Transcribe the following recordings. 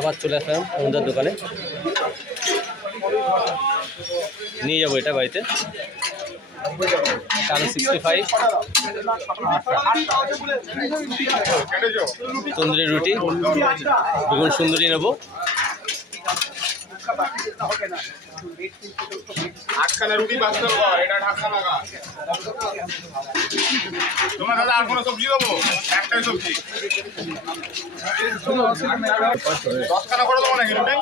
আবার চলে আসলাম আমাদের দোকানে। নিয়ে যাব এটা বাড়িতে। কারণ সিক্সটি ফাইভ তন্দুরি রুটি। বেগুন সুন্দরী নেব। আটখানা রুটি কর এটা ঢাকা লাগা তোমার দাদা আর কোনো সবজি দেবো? একটাই সবজি। দশখানা করে দেবো নাকি রুটি?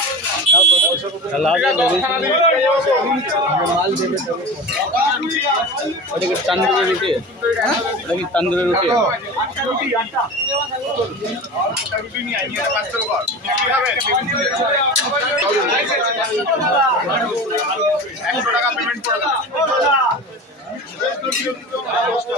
তান্দুরি রুটি ওটা তান্দুরি রুটি একশো টাকা করে দাও এই যে, ওইদিকে।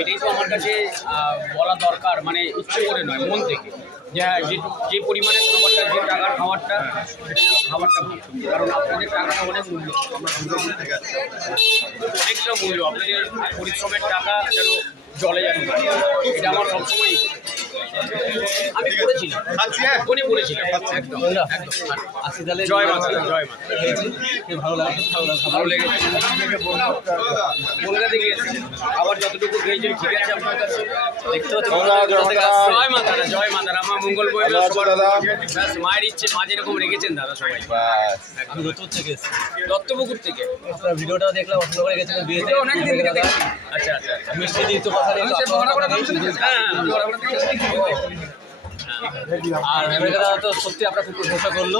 এটাই তো আমার কাছে বলা দরকার মানে ইচ্ছে করে নয় মন থেকে। যে হ্যাঁ যে যে পরিমাণে খাবারটা যে টাকার খাবারটা সেটা যেন খাবারটা ভালো কারণ আপনাদের টাকাটা অনেক মূল্য। অনেকটা মূল্য। আপনাদের পরিশ্রমের টাকা যেন জলে যেন এটা আমার সবসময় আমি করেছিলাম উনি হ্যাঁ? করেছিলাম একদম আসি তাহলে জয় মাতা জয় মাতা ভালো লাগে ভালো লাগছে। কলকাতা আবার যতটুকু ঠিক আছে আপনার কাছে। দেখতে পাচ্ছি জয় মাতা। জয় মঙ্গল বই সবার দাদা? মায়ের ইচ্ছে মা যেরকম রেখেছেন দাদা সবাই আমি দত্তপুর থেকে দত্তপুকুর থেকে আপনার ভিডিওটা দেখলাম পছন্দ করে গেছিলেন বিয়েতে অনেক দিন থেকে দেখছি। আচ্ছা আচ্ছা আচ্ছা। মিষ্টি দিয়ে তো কথা হ্যাঁ দেখেছি। আর আমেরিকা দাদা তো সত্যি আপনার খুব প্রশংসা করল।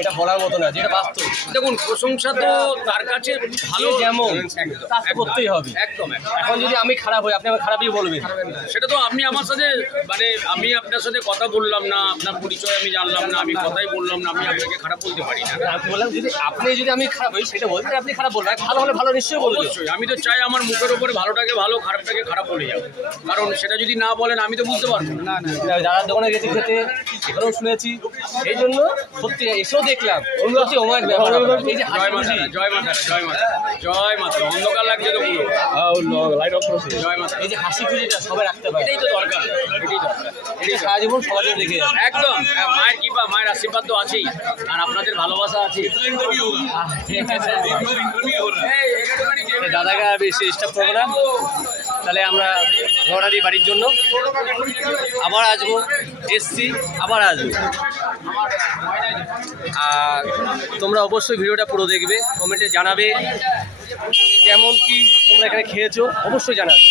এটা বলার মতো না যেটা বাস্তব। দেখুন প্রশংসা তো তার কাছে ভালো যেমন তা করতেই হবে। একদম এখন যদি আমি খারাপ হই আপনি আমার খারাপই বলবেন। সেটা তো আপনি আমার সাথে মানে আমি আপনার সাথে কথা বললাম না আপনার পরিচয় আমি জানলাম না আমি কথাই বললাম না আমি আপনাকে খারাপ বলতে পারি না। আমি বললাম যদি আপনি যদি আমি খারাপ হই সেটা বলবেন আপনি খারাপ বলবেন। ভালো হলে ভালো নিশ্চয়ই বলবেন। অবশ্যই আমি তো চাই আমার মুখের উপরে ভালোটাকে ভালো খারাপটাকে খারাপ বলে যাব কারণ সেটা যদি না বলেন আমি তো বুঝতে পারব না। দাদার দোকানে গেছি খেতে এখানেও শুনেছি এই জন্য সত্যি এসেও দেখলাম সত্যি অমায়িক ব্যাপার এই যে জয় মাতা জয় মাতা জয় মাতা জয় মাতা অন্ধকার লাগছে তো পুরো লাইট অফ করেছে জয় মাতা এই যে হাসি খুশিটা সবাই রাখতে পারে এটাই তো দরকার এটাই দরকার এটাই সারা জীবন রেখে যাবে একদম হ্যাঁ, মায়ের কৃপা মায়ের আশীর্বাদ তো আছেই আর আপনাদের ভালোবাসা আছে দাদাকে আর বেশি করব না তাহলে আমরা রওনা দিই বাড়ির জন্য আবার আসব, এসছি, আবার আসব। আর তোমরা অবশ্যই ভিডিওটা পুরো দেখবে, কমেন্টে জানাবে কেমন কি তোমরা এখানে খেয়েছো, অবশ্যই জানাবে।